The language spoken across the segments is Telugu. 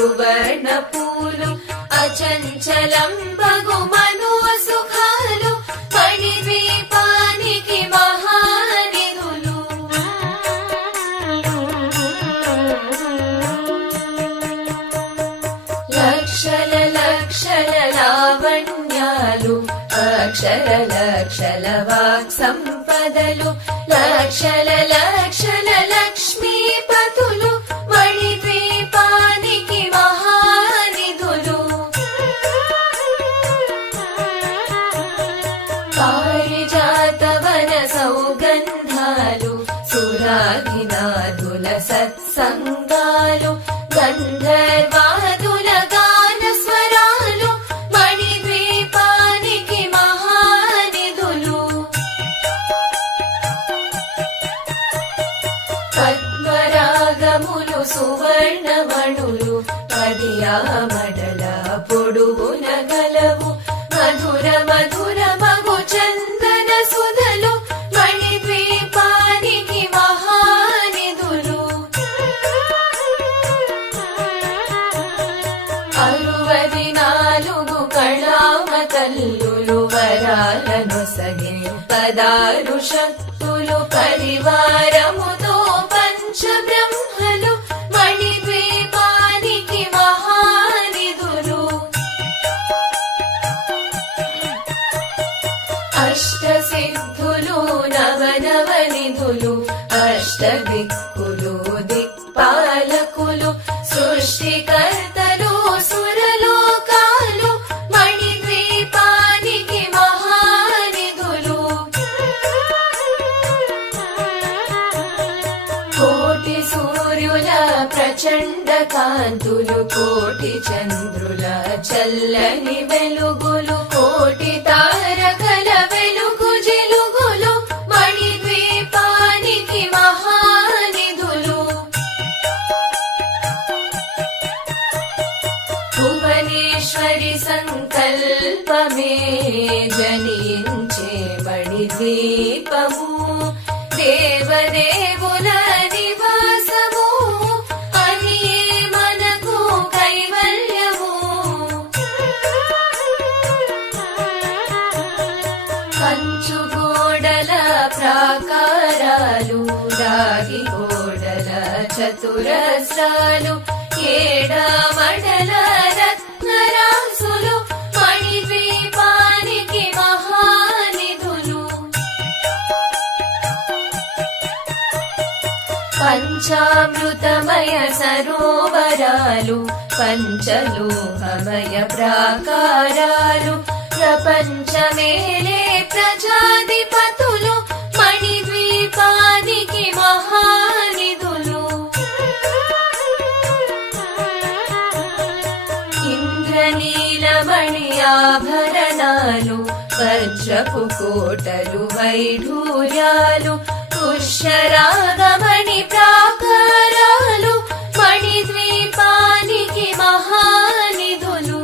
సువర్ణ పూలు అచంచలం బగు మనో సుఖాలు మణిద్వీపానికి మహానిధులు. లక్షల లక్షల లావణ్యాలు అక్షర లక్షల వాక్ సంపదలు లక్షల లక్షల లక్ష్మీపతులు మణిద్వీపానికి మహానిధులు. పారిజాతవన సౌగంధాలు సురాధినాథుల సత్సంగాలు గంధర్వాదుల గాన స్వరాలు మణిద్వీపానికి మహానిధులు. పద్మరాగములు సువర్ణమణులు పదియామడల పొడుగున గలవు మధుర మధుర మగు చందన సుధలు మణిద్వీపానికి మహానిధులు. అరువది నాలుగు కళామ తల్లులు వరాలను సగే పదారు శక్తులు పరివారముతో పంచ బ్రహ్మలు మణిద్వీపానికి మహానిధులు. అష్ట సిద్ధులు నవనవనిధులు అష్ట దిక్కులు దిక్పాలకులు సృష్టికర్తలు సురలోకాలు మణిద్వీపానికి మహానిధులు. కోటి సూర్యుల ప్రచండ కాంతులు కోటి చంద్రుల చల్లని వెలుగులు కోటి తారకల వెలుగు జిలుగులు మణిద్వీపానికి మహానిధులు. భువనేశ్వరి సంకల్పమే జనించే మణిద్వీపము దేవదేవుల నివాసము అని మనకు కైవల్యము. కంచు గోడల ప్రాకారాలు రాగి గోడల చతురస్రాలు ఏడమడల రత్నరాసులు మణిద్వీపానికి మహానిధులు. పంచామృతమయ సరోవరాలు పంచలోహమయ ప్రాకారాలు ప్రపంచమేలే ప్రజాధిపతులు మణిద్వీపానికి మహానిధులు. ఇంద్రనీలమణి ఆభరణాలు వజ్రపు కోటలు వైఢూర్యాలు పుష్యరాగమణి ప్రాకారాలు మణిద్వీపానికి మహానిధులు.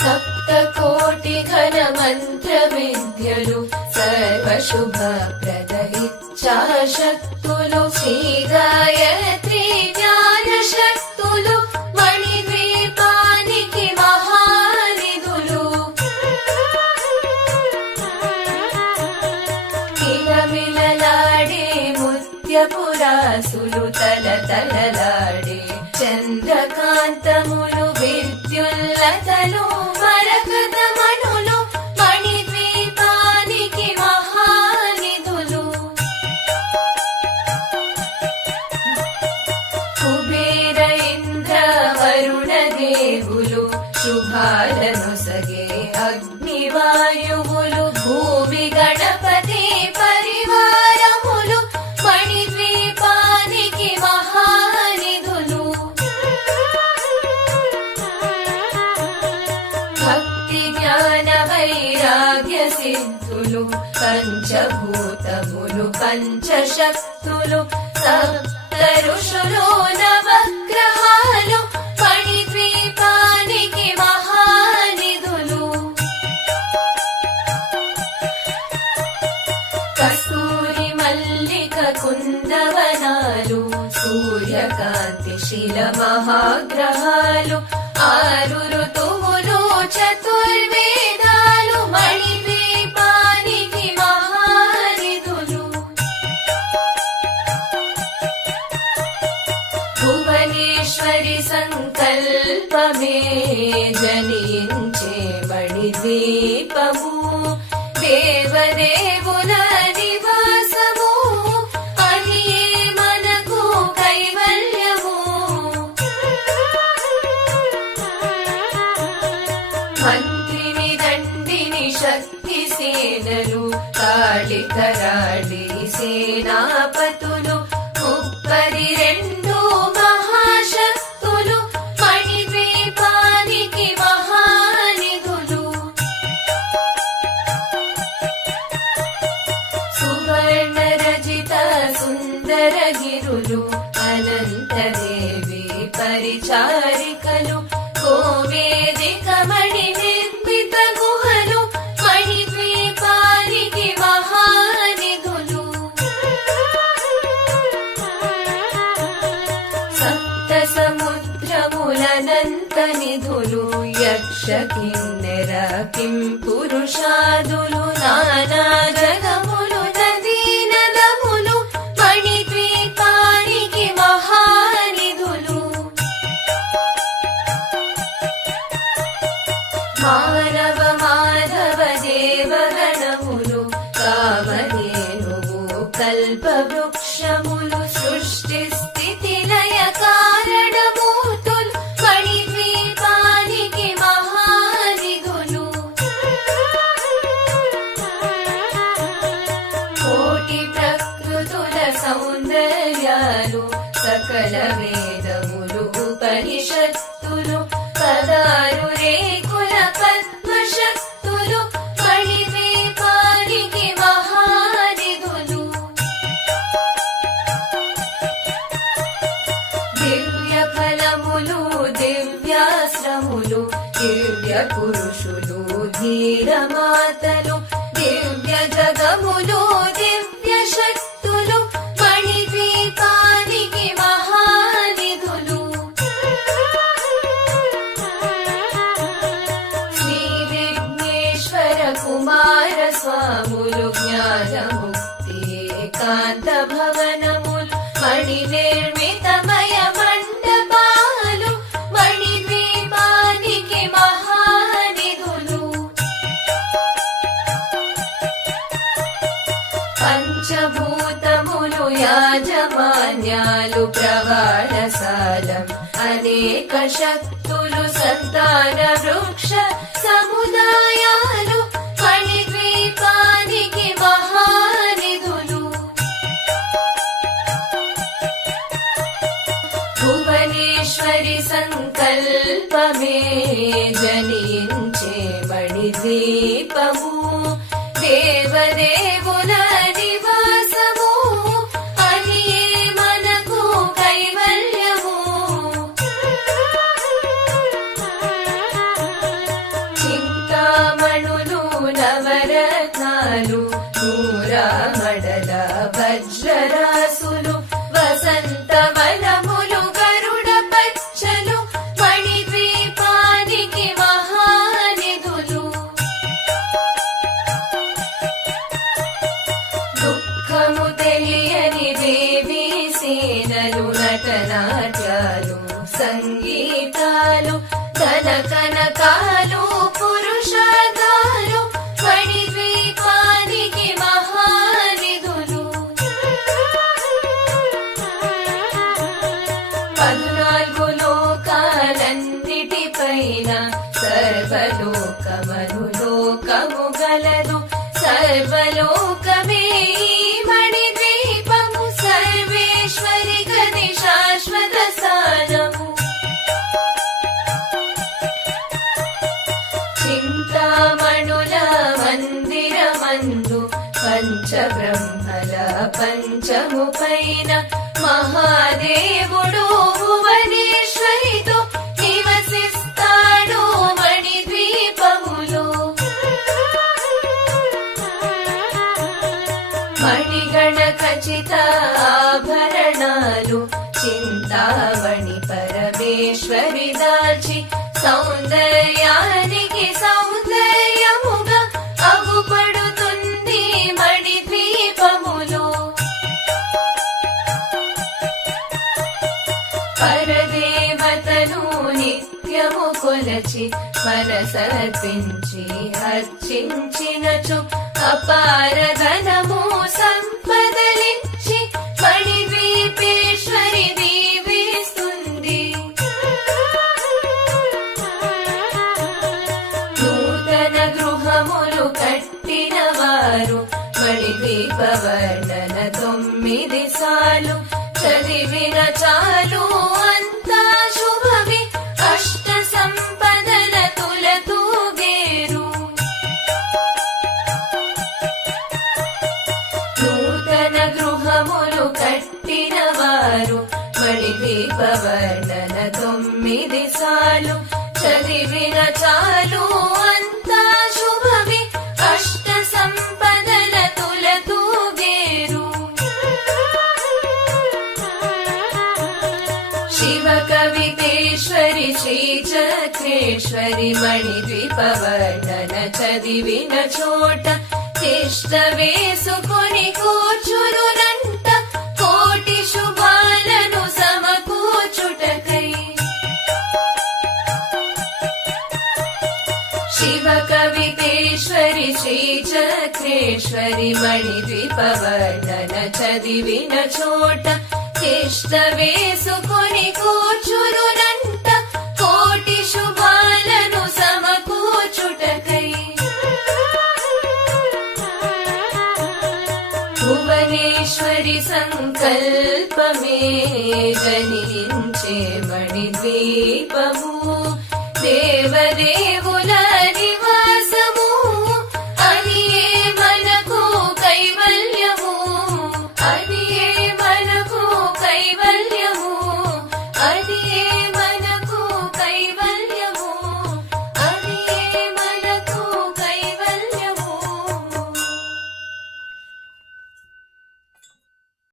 సప్తకోటి ఘన మంత్ర విద్యలు సర్వశుభప్రద ఇచ్ఛాశక్తులు శ్రీ గాయత్రి జ్ఞాన శక్తులు మణిద్వీపానికి మహానిధులు. కిలమిలలాడే ముత్యపురాసులు తలతలలాడే చంద్రకాంతములు విద్యుల్లతలు మరకతమణులు మణిద్వీపానికి మహానిధులు. కుబేర ఇంద్ర వరుణ దేవులు శుభాలను సగే అగ్నివాయువులు భూమి గణపతి పరివారములు మణిద్వీపానికి మహానిధులు. భక్తి జ్ఞాన వైరాగ్య సిద్ధులు పంచభూతములు పంచశక్తులు సప్త ఋషులు నవగ్రహాలు మణిద్వీపానికి మహానిధులు. కస్తూరి మల్లిక కుందవనాలు శిల మహాగ్రహాలు 6 ఋతువులు చతుర్వేదాలు మణిద్వీపానికి మహానిధులు భువనేశ్వరి సంకల్పమే జనించే మణిద్వీపము దేవదేవుల నివాసము అనియే మనకు కైవల్యము మంత్రిని దండిని శక్తి సేనలు కాళికరాళి సేనాపతులు 32 మహాశక్తులు మణిద్వీపానికి మహానిధులు సువర్ణ రజిత సుందర గిరులు అనంతదేవి పరిచారికలు కోవేదిక మణి నిర్మిత గుహలు మణిద్వీపానికి మహానిధులు సప్త సముద్రములనంత నిధులు యక్ష కిన్నెర కిం పురుషాదులు నానా జగములు నదీ నదములు మణిద్వీపానికి మహానిధులు మానవ మాధవ దేవగణములు కామధేనువు కల్పవృక్షములు సృష్టి స్థితి లయ కారణమూర్తులు మణిద్వీపానికి మహానిధులు కోటి ప్రకృతుల సౌందర్యాలు సకల వేదములు ఉపనిషత్తులు 16 రేకుల పద్మశక్తులు మణిద్వీపానికి మహానిధులు దివ్య ఫలములు దివ్యాశ్రములు దివ్య పురుషులు ధీరమాతలు దివ్య జగములు దివ్య శక్తులు మణిద్వీపానికి మహానిధులు శ్రీ విఘ్నేశ్వర కుమార స్వాములు జ్ఞానముక్తి ఏకాంత భవనములు మణి నిర్మితమయ మండపాలు మణిద్వీపానికి మహానిధులు పంచభూతములు యాజమాన్యాలు ప్రవాళసాలం అనేక శక్తులు సంతాన వృక్ష సముదాయాలు మణిద్వీపానికి మహానిధులు భువనేశ్వరి సంకల్పమే జనించే మణిద్వీపము దేవదేవుల నివాసము అనియే మనకు కైవల్యము చింతామణులు నవరత్నాలు నూరామడల వజ్రరాసులు వసంత వనములు గరుడ పచ్చలు మణిద్వీపానికి మహానిధులు దుఃఖము తెలియని దేవీ సేనలు నటనాట్యాలు సంగీతాలు ధన కనకాలు పురుషార్థాలు మణిద్వీపానికి మహానిధులు 14 లోకాలన్నిటిపైన సర్వలోకమనులోకము గలదు సర్వలోకమే ఈ మణిద్వీపము సర్వేశ్వరి గది శాశ్వత స్థానము చింతామణుల మందిరమందు పంచబ్రహ్మల పంచము పైన మహాదేవుడు భువనేశ్వరితో నివసిస్తాడు మణిద్వీపములో మణిగణ ఖచ్చిత ఆభరణాలు చింతా చింతామణి పరమేశ్వరి దాచి సౌందర్యానికి సౌందర్యముగా అగుపడుతుంది మణి ద్వీపములో. పరదేవతను నిత్యము కొలచి మనసర్పించి అర్చించినచు అపార ధనము సంపదలిచ్చి మణి ద్వీపేశ్వరి దీవిస్తుంది. నూతన గృహములు కట్టిన వారు మణి ద్వీప వర్ణన 9 సార్లు చదివిన చాలు అంతా శుభవి అష్ట సంపదల తులతూగేరు. నూతన గృహములు కట్టిన వారు మణి ద్వీప వర్ణన 9 సార్లు చదివిన చాలు అంతా శుభవి అష్ట సంపదల తులతూగేరు. శివ కవితేశ్వరి శ్రీ చక్రేశ్వరి మణి ద్వీప వర్ణన చదివిన చోట తిష్ట వేసుకొని కూర్చునునంట కోటి శుభాలను సమకూర్చుటకై. శివ కవితేశ్వరి శ్రీ చక్రేశ్వరి మణి ద్వీప వర్ణన చదివిన చోట తిష్ట వేసుకొని కూర్చునునంట కోటి శుభాలను సమకూర్చుటకై. భువనేశ్వరి సంకల్పమే జనించే మణి ద్వీపము దేవదేవుల